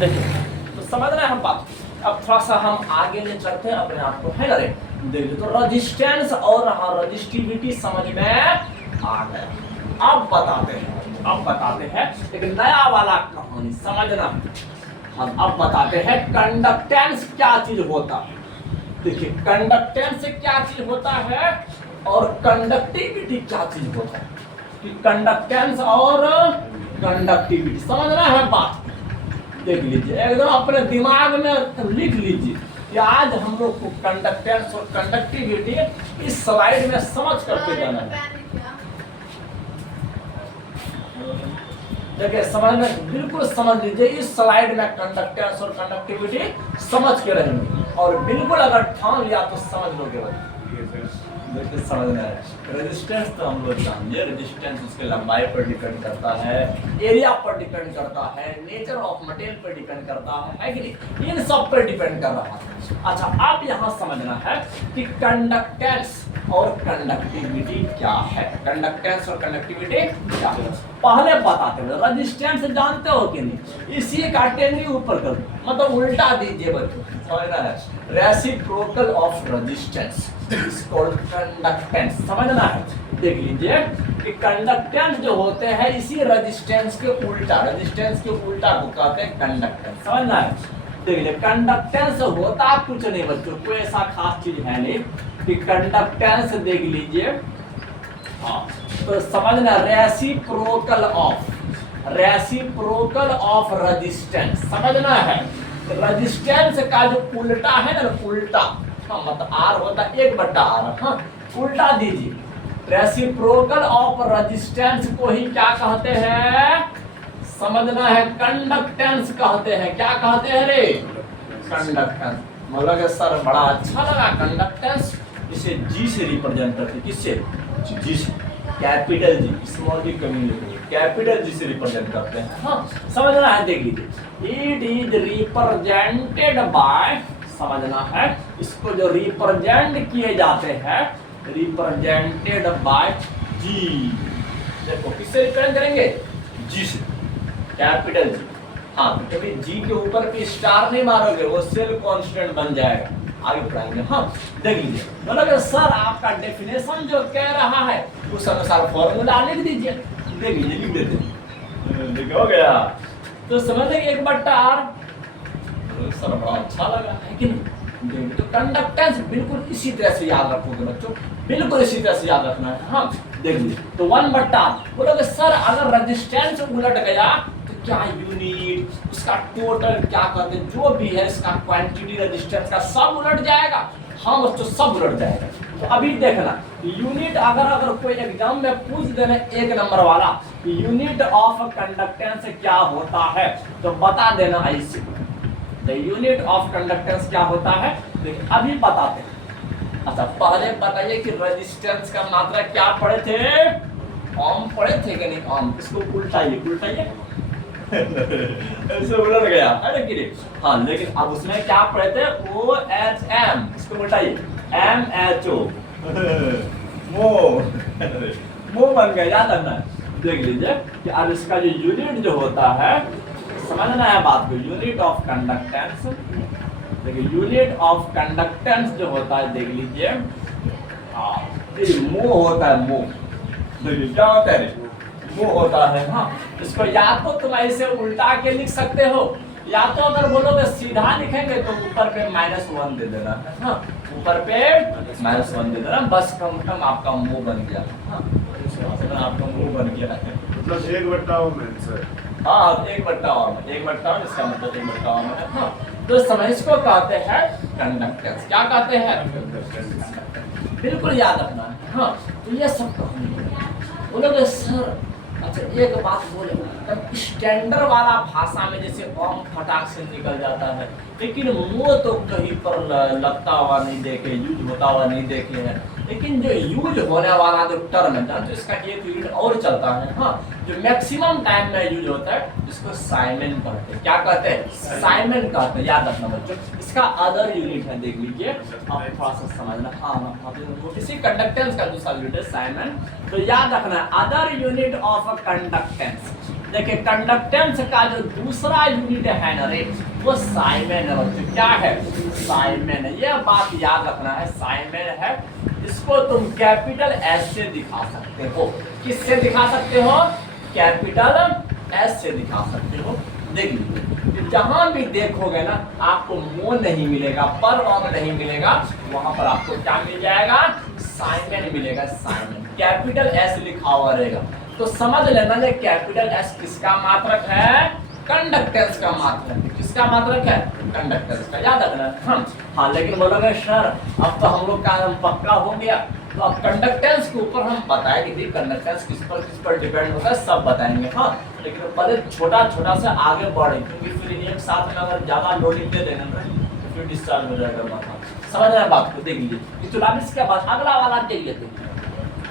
देखिए तो समझ रहे हैं हम बात। अब थोड़ा सा हम आगे ले चलते हैं अपने आप को, है ना रे। देखिए तो रजिस्टेंस और रजिस्टिविटी समझ में आ गया। अब बताते हैं एक नया वाला कहानी, समझना। हम अब बताते हैं कंडक्टेंस क्या चीज होता है। देखिए कंडक्टेंस क्या चीज होता है और कंडक्टिविटी क्या चीज होता है, कि कंडक्टेंस और कंडक्टिविटी समझना है बात। देख लीजिए एकदम अपने दिमाग में लिख लीजिए कि आज हम लोग को कंडक्टेंस और कंडक्टिविटी इस स्लाइड में समझ करके जाना है। देखिए समझ में बिल्कुल समझ लीजिए, इस स्लाइड में कंडक्टेंस और कंडक्टिविटी समझ के रहेंगे और बिल्कुल अगर ठान लिया तो समझ लोगे। देखिए समझना है रेजिस्टेंस तो हम लोग जानिए, रेजिस्टेंस उसके लंबाई पर डिपेंड करता है, एरिया पर डिपेंड करता है, नेचर ऑफ मटेरियल पर डिपेंड करता है कि नहीं, इन सब पर डिपेंड कर रहा है। अच्छा आप यहाँ समझना है कि कंडक्टेंस और कंडक्टिविटी क्या है, कंडक्टेंस और कंडक्टिविटी क्या है। पहले बताते हैं रेजिस्टेंस जानते हो कि नहीं, इसी का टेंगी ऊपर कर मतलब उल्टा दीजिए बच्चों, समझना है reciprocal of resistance is called conductance, समझना है। देख लीजिए कि कंडक्टेंस जो होते हैं इसी रेजिस्टेंस के उल्टा, रेजिस्टेंस के उल्टा को कहते हैं कंडक्टेंस, समझना है। देख लीजिए कंडक्टेंस होता कुछ नहीं बच्चों, कोई ऐसा खास चीज है नहीं कि कंडक्टेंस देख लीजिए। हाँ तो समझना रेसिप्रोकल ऑफ रेजिस्टेंस, समझना है। रेजिस्टेंस का जो उल्टा है ना, उल्टा, हाँ मतलब आर होता है 1/r, हाँ उल्टा दीजिए। रेसिप्रोकल ऑफ रेजिस्टेंस को ही क्या कहते हैं, समझना है कंडक्टेंस कहते हैं। क्या कहते हैं रे, कंडक्टेंस। मतलब सर बड़ा अच्छा लगा कंडक्टेंस, इसे जी से रिप्रेजेंट करते, किससे, जी से, कैपिटल जी, स्मॉल जी कम्युनिटी कैपिटल जी से रिप्रेजेंट करते हैं। हाँ समझना है, देख लीजिए इट इज रिप्रेजेंटेड बाय, समझना है इसको जो रिप्रेजेंट किए जाते हैं, रिप्रेजेंटेड बाय जी। देखो किससे रिप्रेजेंट करेंगे, जी से, कैपिटल जी। हाँ कभी जी के ऊपर भी स्टार नहीं मारोगे, वो सेल कांस्टेंट बन जाएगा, आगे पढ़ाएंगे। हाँ देख लीजिए मतलब सर आपका डेफिनेशन जो कह रहा है उस अनुसार फॉर्मूला लिख दीजिए। देख लीजिए लिख देते हैं, देखिए हो गया। तो समझ लेंगे 1/r, सर बड़ा अच्छा लगा है कि नहीं। तो कंडक्टेंस बिल्कुल इसी तरह से याद रखोगे बच्चों, बिल्कुल इसी तरह से याद रखना है। हाँ देख लीजिए तो 1/r बोलोगे सर अगर रेजिस्टेंस उलट गया तो क्या यूनिट, उसका टोटल क्या कहते हैं, जो भी है इसका क्वांटिटी रेजिस्टेंस का सब उलट जाएगा। हाँ बच्चों सब उलट जाएगा। तो अभी देखना यूनिट अगर कोई एग्जाम में पूछ देना 1 नंबर वाला यूनिट ऑफ कंडक्टेंस क्या होता है तो बता देना ऐसे, द यूनिट ऑफ कंडक्टेंस क्या होता है। देखिए अभी बताते हैं। अच्छा पहले बताइए कि रेजिस्टेंस का मात्रा क्या पढ़े थे, ओम पढ़े थे कि नहीं, ओम। इसको उल्टाइए ऐसे उलट गया, अरे कि हाँ लेकिन अब उसमें क्या पढ़े थे, OHM, इसको उल्टाइए MHO, मो बन गया, याद रखना। देख लीजिए कि अब इसका जो यूनिट जो होता है, समझना है बात को, यूनिट ऑफ कंडक्टेंस। देखिए यूनिट ऑफ कंडक्टेंस जो होता है देख लीजिए, मो होता है, मो। देखिए क्या होता है, मो होता है। हाँ इसको या तो तुम ऐसे उल्टा के लिख सकते हो, या तो अगर बोलोगे सीधा लिखेंगे तो ऊपर पे -1 दे देना है। हाँ ऊपर पे -1 दे देना, बस कम आपका मुंह बन गया। हाँ आपका मुंह बन गया है, मतलब 1/1 सर। हाँ 1/1, 1/1 इसका मतलब 1/1 है। हाँ तो समय इसको कहते हैं कंडक्टेंस, क्या कहते हैं, बिल्कुल याद रखना है। हाँ तो ये सब बोलोगे सर। अच्छा एक बात बोले, तब स्टैंडर्ड वाला भाषा में जैसे ओम फटाक से निकल जाता है, लेकिन वो तो कहीं पर लगता हुआ नहीं देखे, यूज होता हुआ नहीं देखे हैं। लेकिन जो यूज होने वाला जो टर्म है ना, तो इसका एक यूनिट और चलता है। हाँ जो मैक्सिमम टाइम में यूज होता है इसको साइमन कहते हैं। क्या कहते हैं, साइमन कहते हैं, याद रखना बच्चों। इसका अदर यूनिट है, देख लीजिए आप थोड़ा सा समझना। हाँ किसी कंडक्टेंस का दूसरा यूनिट है साइमन। तो याद रखना अदर यूनिट ऑफ कंडक्टेंस, देखिए कंडक्टेंस का जो दूसरा यूनिट है ना रे, वो साइमेन है बच्चों। क्या है? साइमेन है। ये बात याद रखना है, साइमेन है। इसको तुम कैपिटल एस से दिखा सकते हो। किससे दिखा सकते हो? कैपिटल एस से दिखा सकते हो। देखिए जहां भी देखोगे ना आपको मो नहीं मिलेगा, पर और नहीं मिलेगा, वहां पर आपको क्या मिल जाएगा? साइमेन मिलेगा। साइमेन कैपिटल एस लिखा हुआ रहेगा। तो समझ लेना ये कैपिटल एस किसका मात्रक है? कंडक्टेंस का मात्रक है। किसका मात्रक है? कंडक्टेंस का। याद रखना। हाँ लेकिन बोलोगे सर अब तो हम लोग का पक्का हो गया, तो अब कंडक्टेंस के ऊपर हम बताएंगे कि कंडक्टेंस किस पर डिपेंड होता है, सब बताएंगे। हाँ लेकिन पहले छोटा छोटा से आगे बढ़े, क्योंकि फिर एक साथ में अगर ज्यादा लोडिंग दे देना ना तो फिर डिस्चार्ज हो जाएगा माथा। समझ रहे बात को? देख लीजिए 44 के बाद अगला वाला देख लेते हैं।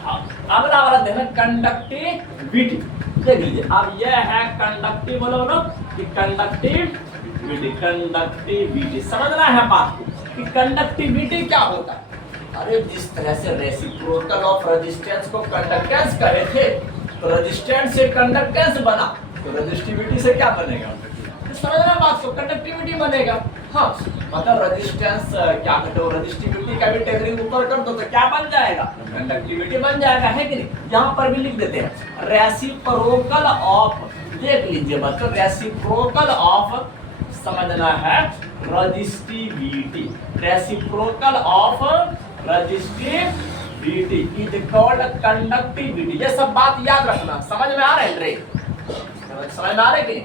अगला वाला देखना कंडक्टिविटी। देख लीजिए अब यह है कंडक्टिव, बोलो ना कि कंडक्टिविटी। कंडक्टिविटी समझना है बात को कि कंडक्टिविटी क्या होता है। अरे जिस तरह से रेसिप्रोकल ऑफ रेजिस्टेंस को कंडक्टेंस कहे थे, तो रेजिस्टेंस से कंडक्टेंस बना, तो रेजिस्टिविटी से क्या बनेगा? तो समझना बात को, कंडक्टिविटी बनेगा। हाँ मतलब रेजिस्टेंस क्या कहते हो, रेजिस्टिविटी का भी टेबलिंग ऊपर कर दो तो क्या बन जाएगा? कंडक्टिविटी बन जाएगा, है कि नहीं? यहाँ पर भी लिख देते हैं रेसिप्रोकल ऑफ। देख लीजिए बच्चों, रेसिप्रोकल ऑफ समझना है resistivity. Reciprocal of resistivity is called conductivity. ये सब बात याद रखना। समझ में आ रहा है रे? समझ में आ रहा है कि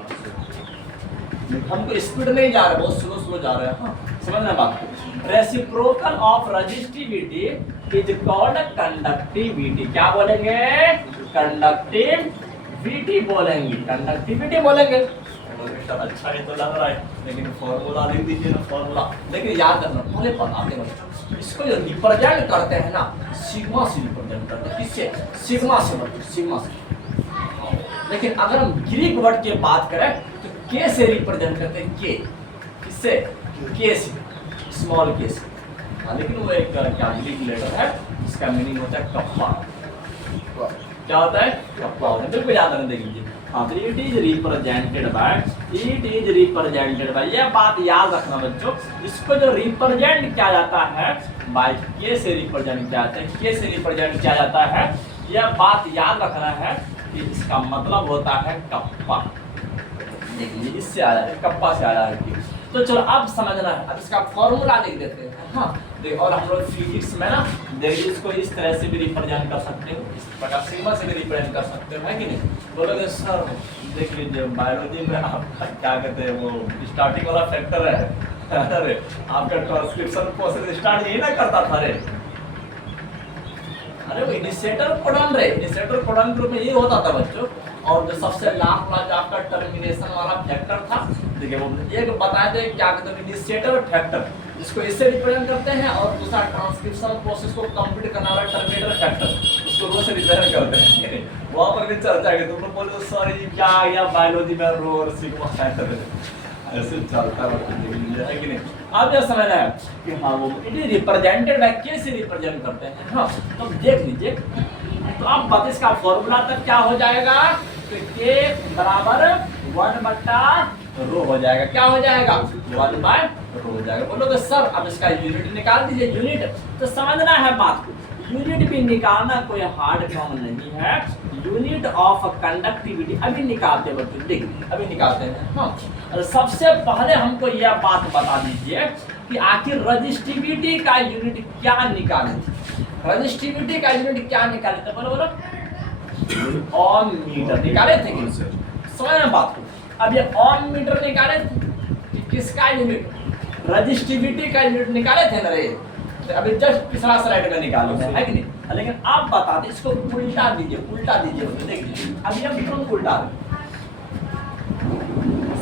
हमको स्पीड नहीं जा रहा, बहुत स्लो स्लो जा रहा है। हाँ समझना बात को। Reciprocal of resistivity is called conductivity. क्या बोलेंगे? कंडक्टिविटी बोलेंगे। कंडक्टिविटी बोलेंगे। अच्छा ही तो लग रहा है, लेकिन फॉर्मूला लिख दीजिए ना, फॉर्मूला। लेकिन याद रखना पहले बताते हैं इसको जो रिप्रेजेंट करते हैं ना, सिग्मा से रिप्रेजेंट करते हैं। किससे? सिग्मा से। सिग्मा से। लेकिन अगर हम ग्रीक वर्ड की बात करें तो के से रिप्रेजेंट करते हैं। के किससे? के से, स्मॉल के से। लेकिन वो एक क्या ग्रीक लेटर है, इसका मीनिंग होता है कप्पा। क्या होता है? कप्पा होता है। बिल्कुल याद रखने दीजिए। हाँ तो it is represented by, it is represented by. ये बात याद रखना बच्चों, इसको जो रिप्रेजेंट किया जाता है बाय के से रिप्रेजेंट किया जाता है। के से रिप्रेजेंट किया जाता है, यह बात याद रखना है कि इसका मतलब होता है कप्पा। देखिए इससे आया है, कप्पा से आया है। तो चलो अब समझना है, अब इसका फॉर्मूला लिख देते हैं। हाँ देखिए, और हम लोग फिजिक्स में ना देखिए इसको इस तरह से भी रिप्रेजेंट कर सकते हो, इस प्रकार सिग्मा से भी रिप्रेजेंट कर सकते हो, है कि नहीं? बोलोगे सर देख लीजिए बायोलॉजी में आपका क्या कहते हैं वो स्टार्टिंग वाला फैक्टर है। अरे आपका ट्रांसक्रिप्शन प्रोसेस स्टार्ट यही ना करता था। अरे वो इनिशिएटर कोडन रे, इनिशिएटर कोडन ग्रुप में ये होता था बच्चों। और जो सबसे लास्ट वाला जो आपका टर्मिनेशन वाला फैक्टर था, देखिए वो एक बताए थे क्या कहते हैं इनिशिएटर फैक्टर, जिसको इससे रिप्रेजेंट करते हैं, और दूसरा ट्रांसक्रिप्शन प्रोसेस को कंप्लीट करने वाला टर्मिनेटर फैक्टर, उसको रो से रिप्रेजेंट करते हैं। वहां पर भी चर्चा की, तुम लोग बोले सर ये क्या आ गया बायोलॉजी में रो और सिग्मा फैक्टर, ऐसे चलता है कि नहीं? आप यह समझना है कि हाँ वो इट इज रिप्रेजेंटेड बाय के से रिप्रेजेंट करते हैं। हाँ तो देख लीजिए, तो अब बता इसका फॉर्मूला तक क्या हो जाएगा? तो के बराबर 1/ρ हो जाएगा। क्या हो जाएगा? 1/ρ हो जाएगा। बोलोगे सर अब इसका यूनिट निकाल दीजिए। यूनिट तो समझना है बात को, यूनिट भी निकालना कोई हार्ड काम नहीं है। यूनिट ऑफ कंडक्टिविटी अभी निकालते हैं बच्चों, देखिए अभी निकालते हैं। हाँ सबसे पहले हमको यह बात बता दीजिए कि आखिर रेजिस्टिविटी का यूनिट क्या निकाले थे? रेजिस्टिविटी का यूनिट क्या निकाले थे? बोलो ओम मीटर निकाले थे कि? समझना बात को। अब ये ओम मीटर निकाले थे कि किसका यूनिट? रेजिस्टिविटी का यूनिट निकाले थे ना रे, तो अभी जस्ट पिछला स्लाइड में निकाले है कि नहीं? लेकिन आप बता दें इसको उल्टा दीजिए, उल्टा दीजिए। देख लीजिए अभी हम तुरंत उल्टा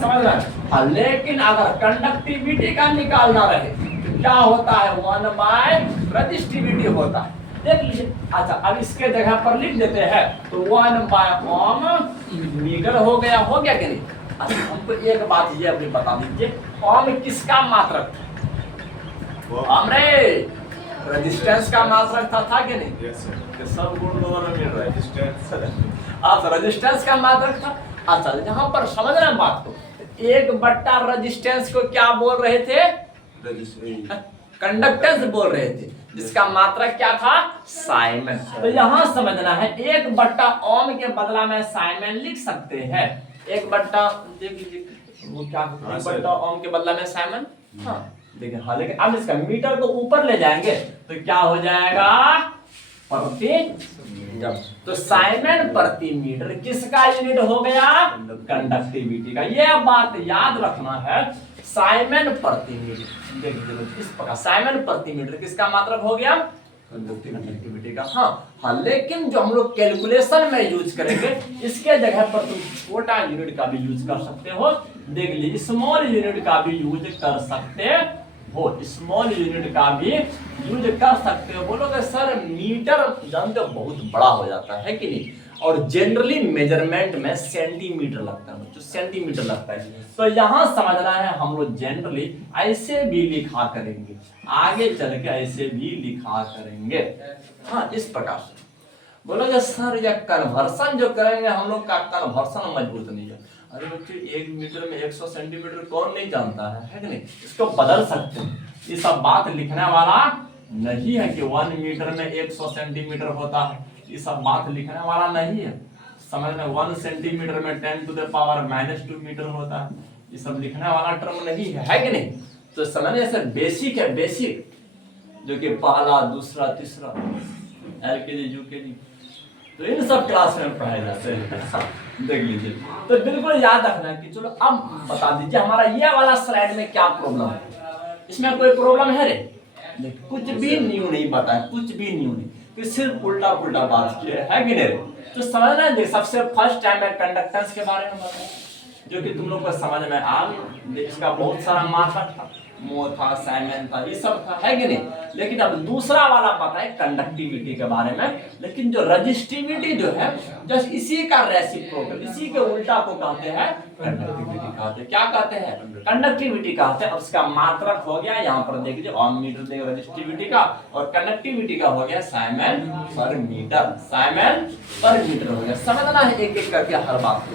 समझ रहे हैं। हाँ लेकिन अगर कंडक्टिविटी का निकालना रहे क्या होता है? 1/रेजिस्टिविटी होता है। देख लीजिए। अच्छा अब इसके जगह पर लिख देते हैं, तो 1/ओम मीटर हो गया कि नहीं? अच्छा हमको एक बात ये अभी बता दीजिए, ओम किसका मात्रक था? ओम रे रेजिस्टेंस का मात्रक था कि नहीं? Yes sir. सब गुण दोनों में मिल रहा है। रेजिस्टेंस रेजिस्टेंस का मात्रक था। अच्छा यहाँ पर समझना बात को, एक बट्टा रेजिस्टेंस को क्या बोल रहे थे, कंडक्टेंस बोल रहे थे, जिसका मात्रक क्या था, साइमन। तो यहाँ समझना है, एक बट्टा ओम के बदला में साइमन लिख सकते हैं। एक बट्टा देख लीजिए वो क्या, एक बट्टा ओम के बदला में साइमन। हाँ देखिए, हाँ लेकिन अब इसका मीटर को ऊपर ले जाएंगे तो क्या हो जाएगा, प्रति। तो साइमन प्रति मीटर किसका यूनिट हो गया, कंडक्टिविटी का। यह बात याद रखना है, साइमन प्रति मीटर। देखिए इस प्रकार साइमन प्रति मीटर किसका मात्रक हो गया, कंडक्टिविटी का। हाँ लेकिन जो हम लोग कैलकुलेशन में यूज करेंगे, इसके जगह पर तुम छोटा यूनिट का भी यूज कर सकते हो। देख लीजिए स्मॉल यूनिट का भी यूज कर सकते हो, स्मॉल यूनिट का भी यूज कर सकते हो। बोलोगे सर मीटर जानते हो बहुत बड़ा हो जाता है कि नहीं, और जनरली मेजरमेंट में सेंटीमीटर लगता है, जो सेंटीमीटर लगता है। तो यहाँ समझना है हम लोग जनरली ऐसे भी लिखा करेंगे, आगे चल के ऐसे भी लिखा करेंगे। हाँ इस प्रकार से बोलोगे सर यह कन्वर्सन जो करेंगे हम लोग का कन्वर्सन मजबूत नहीं है। अरे बच्चे 1 मीटर में 100 सेंटीमीटर कौन नहीं जानता है कि नहीं, इसको बदल सकते हैं। ये सब बात लिखने वाला नहीं है कि 1 मीटर में 100 सेंटीमीटर होता है, ये सब बात लिखने वाला नहीं है। समझ में 1 सेंटीमीटर में 10⁻⁻² मीटर होता है, ये सब लिखने वाला टर्म नहीं है कि नहीं। तो समझने से बेसिक है, बेसिक जो कि पहला दूसरा तीसरा LKG UKG, तो इन सब क्लास में पढ़ाए जाते हैं। देख लीजिए, तो बिल्कुल याद रखना कि चलो अब बता दीजिए हमारा ये वाला स्लाइड में क्या प्रॉब्लम है, इसमें कोई प्रॉब्लम है रे? कुछ भी न्यू नहीं बताया, कुछ भी न्यू नहीं, कि सिर्फ उल्टा पुल्टा बात किया है कि नहीं। तो समझना है, सबसे फर्स्ट टाइम है कंडक्टेंस के बारे में बताया, जो कि तुम लोग को समझ में आ गया। इसका बहुत सारा मात्रक था, मो था, साइमन था, ये सब था है कि नहीं। लेकिन अब दूसरा वाला पता है कंडक्टिविटी के बारे में। लेकिन जो रजिस्टिविटी जो है जस्ट इसी का रेसिप्रोकल, इसी के उल्टा को कहते हैं कंडक्टिविटी कहते हैं। क्या कहते हैं, कंडक्टिविटी कहते हैं। उसका मात्रक हो गया यहाँ पर देख लीजिए, ओम मीटर देगा रजिस्टिविटी का, और कंडक्टिविटी का हो गया साइमन पर मीटर, साइमन पर मीटर हो गया। समझना है एक एक करके हर बात को।